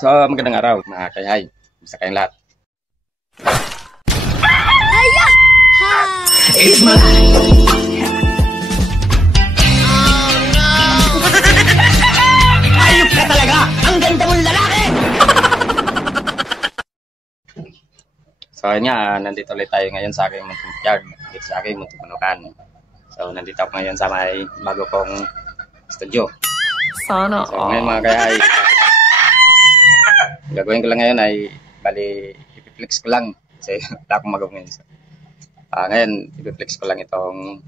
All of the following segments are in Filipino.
So, magandang araw mga kayhay. Bisa kayong lahat. It's my life. Oh no! Ayup ka talaga! Ang ganda mong lalaki! So, ayun nga, nandito ulit tayo ngayon sa aking munting yard. Dito sa aking munting manukan. So, nandito ako ngayon sa may bago kong studio. Sana So, ngayon mga kayhay, gagawin ko lang ngayon ay, bali, ipiflex ko lang. Kasi wala akong magawa ngayon. So, ngayon, ipiflex ko lang itong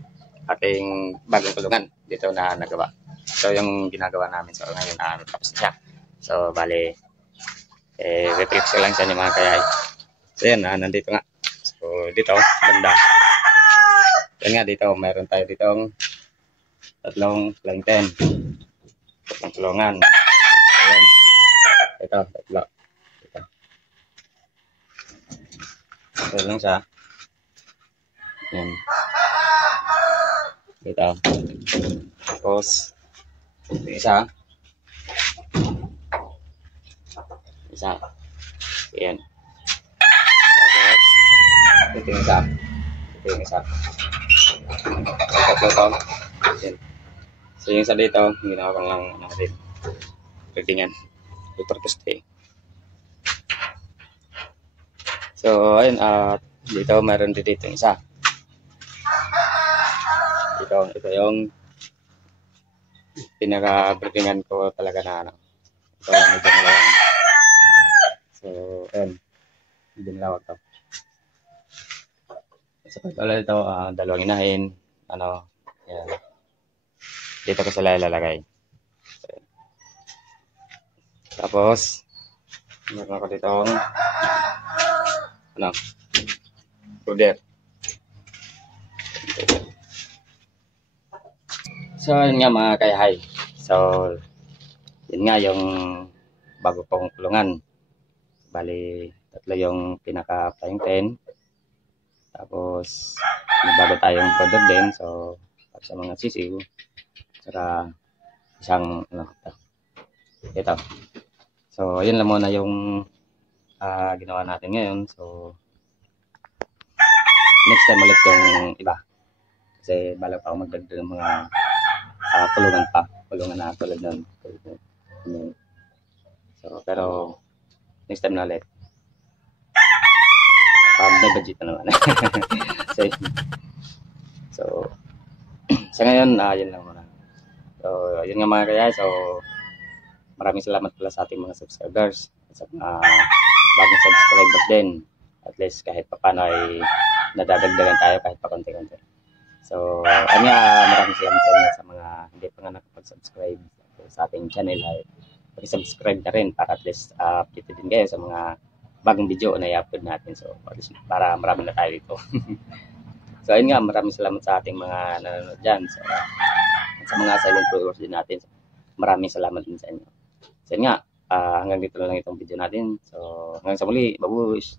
aking bagong kulungan dito na nagawa. So, yung ginagawa namin. So, ngayon, tapos na siya. So, bali, ipiflex ko lang siya mga kayhay. So, yan, nandito nga. So, dito, banda. Yan nga, dito, meron tayo ditong tatlong plantain. Tatlong kulungan. Ayan. Ito, tatlo. Ito. Ito lang siya. Yan. Dito. Tapos, ito isa. Isa. Yan. Ito yung isa. Ito yung isa. Tatlo ito. So yung isa dito, ginawa ko lang natin. Pagdingan. Super tuste. So ayun, dito meron dito yung isa. Ito yung pinaka-breedingan ko talaga na ano. Ito yung medyo malawang. So ayun. Medyo malawag to. So, pag ito, dalawang inahin, ano, yan. Dito ko sila ilalagay. So, tapos, meron ako dito, ano, brooder. So, yun nga mga kayhay. So, yun nga yung bago kong kulungan. Bali, tatlo yung pinaka-plantain. Tapos, bago tayong brooder din. So, para sa mga sisiw. Saka, isang, ano, ito. So, yun lang muna yung ginawa natin ngayon. So, next time ulit yung iba. Kasi, balak pa ako magdagdag ng mga kulungan pa. Kulungan na tulad nun. So, pero, next time na ulit. May budget na naman. So, sa ngayon, yun lang muna. So, yun nga mga kaya. So, maraming salamat pala sa ating mga subscribers. At sa mga bagong subscribers din. At least kahit pa paano ay nadadagdagan tayo kahit pa konti-konti. So, maraming salamat sa inyo sa mga hindi pa nga nakapag-subscribe sa ating channel. Ay pag-subscribe na rin para at least updated din kayo sa mga bagong video na i-upload natin. So, para marami na tayo dito. So, ayun nga, maraming salamat sa ating mga nanonood dyan. So, sa mga silent followers din natin. So, maraming salamat din sa inyo. So, ayun nga, hanggang dito lang itong video natin. So, hanggang sa muli, babush!